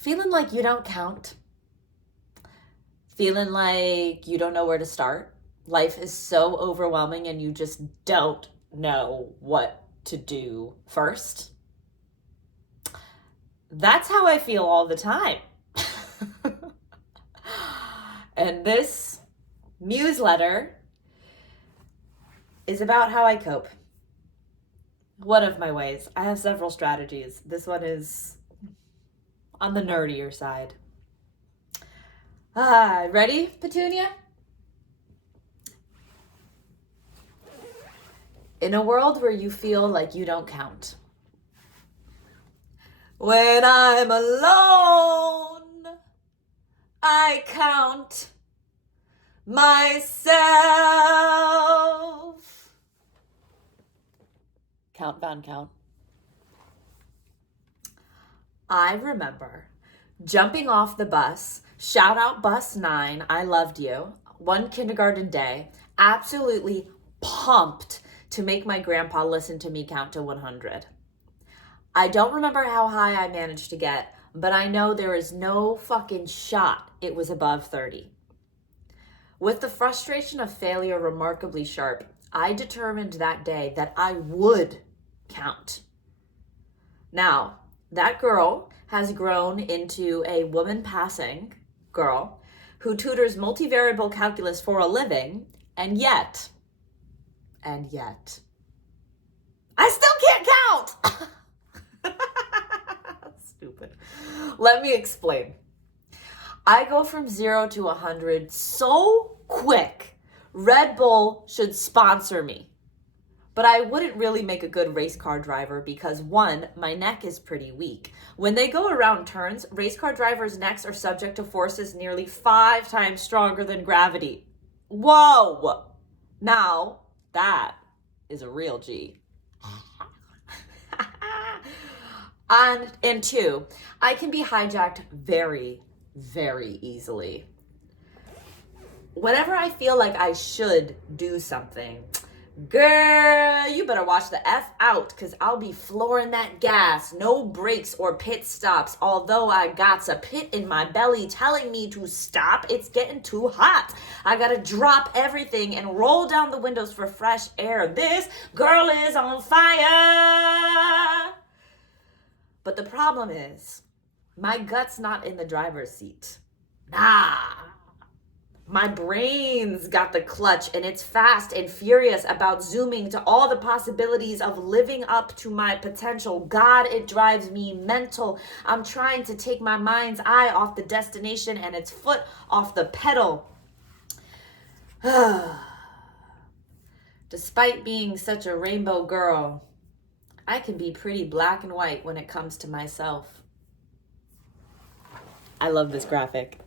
Feeling like you don't count, feeling like you don't know where to start. Life is so overwhelming and you just don't know what to do first. That's how I feel all the time. And this newsletter is about how I cope. One of my ways. I have several strategies. This one is on the nerdier side. Ready, Petunia? In a world where you feel like you don't count. When I'm alone, I count myself. Count, Von, count. I remember jumping off the bus, shout out bus 9, I loved you, one kindergarten day, absolutely pumped to make my grandpa listen to me count to 100. I don't remember how high I managed to get, but I know there is no fucking shot it was above 30. With the frustration of failure remarkably sharp, I determined that day that I would count. Now, that girl has grown into a woman passing girl who tutors multivariable calculus for a living, and yet, I still can't count. Stupid. Let me explain. I go from 0 to 100 so quick. Red Bull should sponsor me. But I wouldn't really make a good race car driver because, one, my neck is pretty weak. When they go around turns, race car drivers' necks are subject to forces nearly 5 times stronger than gravity. Whoa! Now, that is a real G. And two, I can be hijacked very, very easily. Whenever I feel like I should do something, girl, you better watch the F out, because I'll be flooring that gas. No brakes or pit stops. Although I got a pit in my belly telling me to stop, it's getting too hot. I gotta drop everything and roll down the windows for fresh air. This girl is on fire. But the problem is, my gut's not in the driver's seat. Nah. My brain's got the clutch, and it's fast and furious about zooming to all the possibilities of living up to my potential. God, it drives me mental. I'm trying to take my mind's eye off the destination and its foot off the pedal. Despite being such a rainbow girl, I can be pretty black and white when it comes to myself. I love this graphic.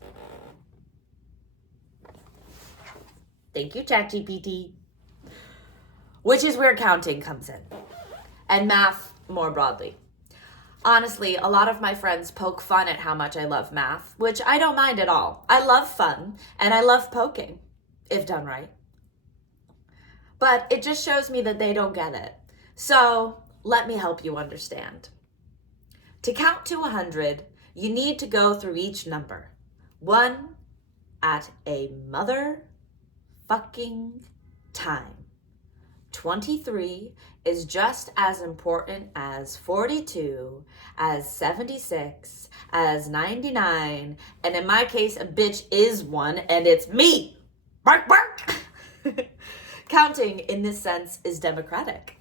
Thank you, ChatGPT. Which is where counting comes in. And math more broadly. Honestly, a lot of my friends poke fun at how much I love math, which I don't mind at all. I love fun, and I love poking, if done right. But it just shows me that they don't get it. So let me help you understand. To count to 100, you need to go through each number, one at a motherfucking time. 23 is just as important as 42, as 76, as 99, and in my case, a bitch is one, and it's me. Bark, bark. Counting, in this sense, is democratic.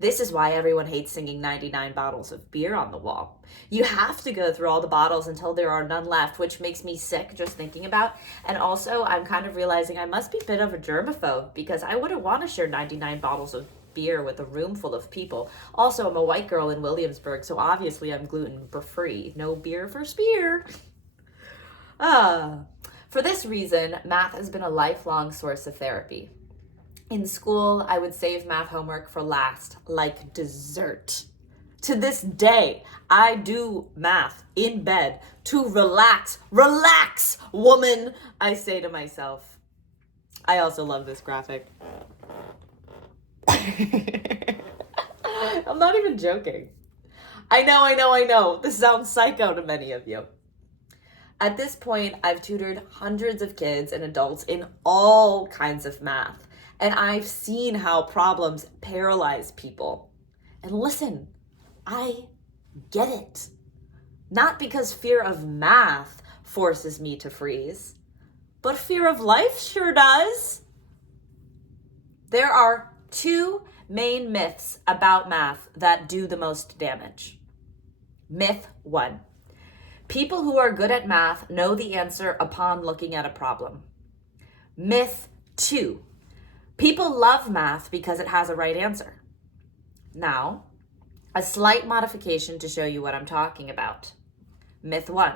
This is why everyone hates singing 99 bottles of beer on the wall. You have to go through all the bottles until there are none left, which makes me sick just thinking about. And also, I'm kind of realizing I must be a bit of a germaphobe because I wouldn't want to share 99 bottles of beer with a room full of people. Also, I'm a white girl in Williamsburg, so obviously I'm gluten-free. No beer for spear. For this reason, math has been a lifelong source of therapy. In school, I would save math homework for last, like dessert. To this day, I do math in bed to relax. Relax, woman, I say to myself. I also love this graphic. I'm not even joking. I know. This sounds psycho to many of you. At this point, I've tutored hundreds of kids and adults in all kinds of math, and I've seen how problems paralyze people. And listen, I get it. Not because fear of math forces me to freeze, but fear of life sure does. There are two main myths about math that do the most damage. Myth 1. People who are good at math know the answer upon looking at a problem. Myth 2. People love math because it has a right answer. Now, a slight modification to show you what I'm talking about. Myth 1.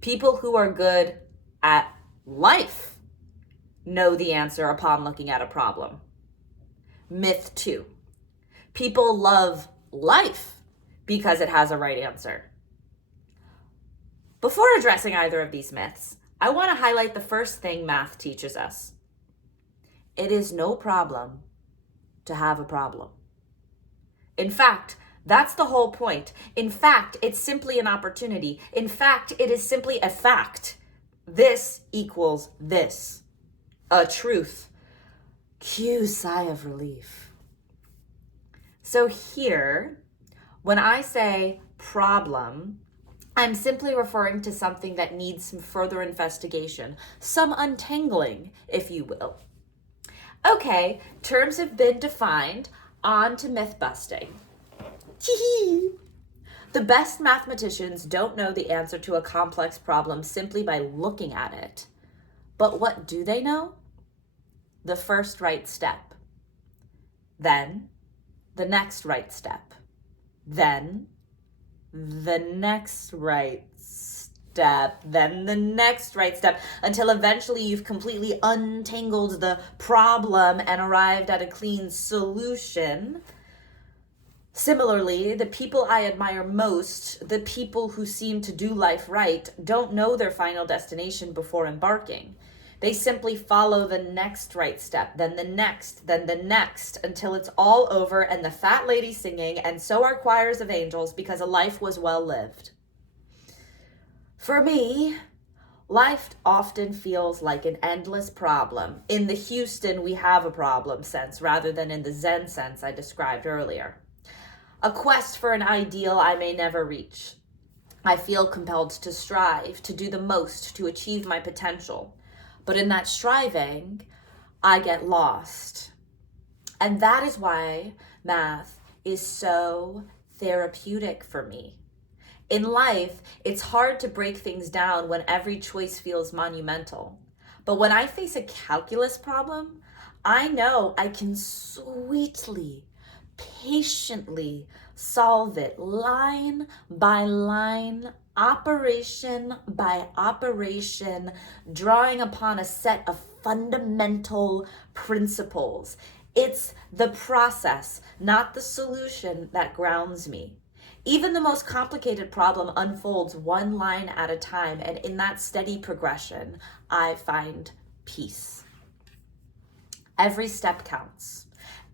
People who are good at life know the answer upon looking at a problem. Myth 2. People love life because it has a right answer. Before addressing either of these myths, I want to highlight the first thing math teaches us. It is no problem to have a problem. In fact, that's the whole point. In fact, it's simply an opportunity. In fact, it is simply a fact. This equals this. A truth. Cue sigh of relief. So here, when I say problem, I'm simply referring to something that needs some further investigation, some untangling, if you will. Okay, terms have been defined. On to myth busting. The best mathematicians don't know the answer to a complex problem simply by looking at it. But what do they know? The first right step. Then, the next right step. Then, the next right step. Then the next right step, until eventually you've completely untangled the problem and arrived at a clean solution. Similarly, the people I admire most, the people who seem to do life right, don't know their final destination before embarking. They simply follow the next right step, then the next, until it's all over and the fat lady singing, and so are choirs of angels, because a life was well lived. For me, life often feels like an endless problem, in the Houston we have a problem sense, rather than in the Zen sense I described earlier. A quest for an ideal I may never reach. I feel compelled to strive, to do the most, to achieve my potential. But in that striving, I get lost. And that is why math is so therapeutic for me. In life, it's hard to break things down when every choice feels monumental. But when I face a calculus problem, I know I can sweetly, patiently solve it line by line, operation by operation, drawing upon a set of fundamental principles. It's the process, not the solution, that grounds me. Even the most complicated problem unfolds one line at a time, and in that steady progression, I find peace. Every step counts.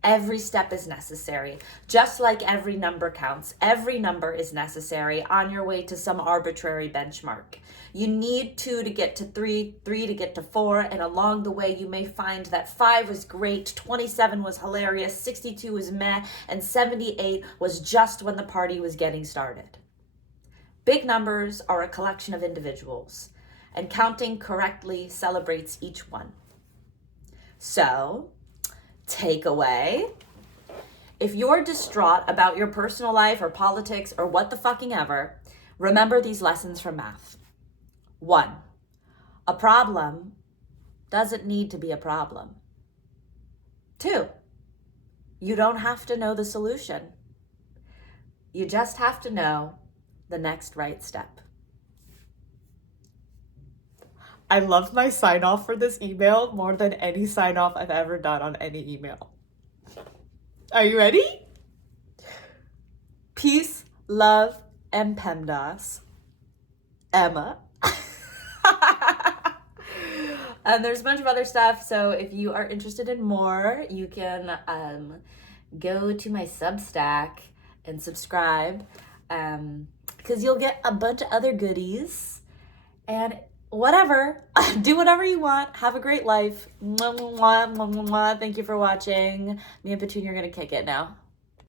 Every step is necessary. Just like every number counts, every number is necessary on your way to some arbitrary benchmark. You need 2 to get to 3, 3 to get to 4, and along the way you may find that 5 was great, 27 was hilarious, 62 was meh, and 78 was just when the party was getting started. Big numbers are a collection of individuals, and counting correctly celebrates each one. So, takeaway: if you're distraught about your personal life or politics or what the fucking ever, remember these lessons from math. 1, a problem doesn't need to be a problem. 2, you don't have to know the solution. You just have to know the next right step. I love my sign off for this email more than any sign off I've ever done on any email. Are you ready? Peace, love, and PEMDAS. Emma. And there's a bunch of other stuff, so if you are interested in more, you can go to my Substack and subscribe. because you'll get a bunch of other goodies. And whatever, do whatever you want. Have a great life. Mwah, mwah, mwah, mwah, mwah. Thank you for watching. Me and Petunia are going to kick it now.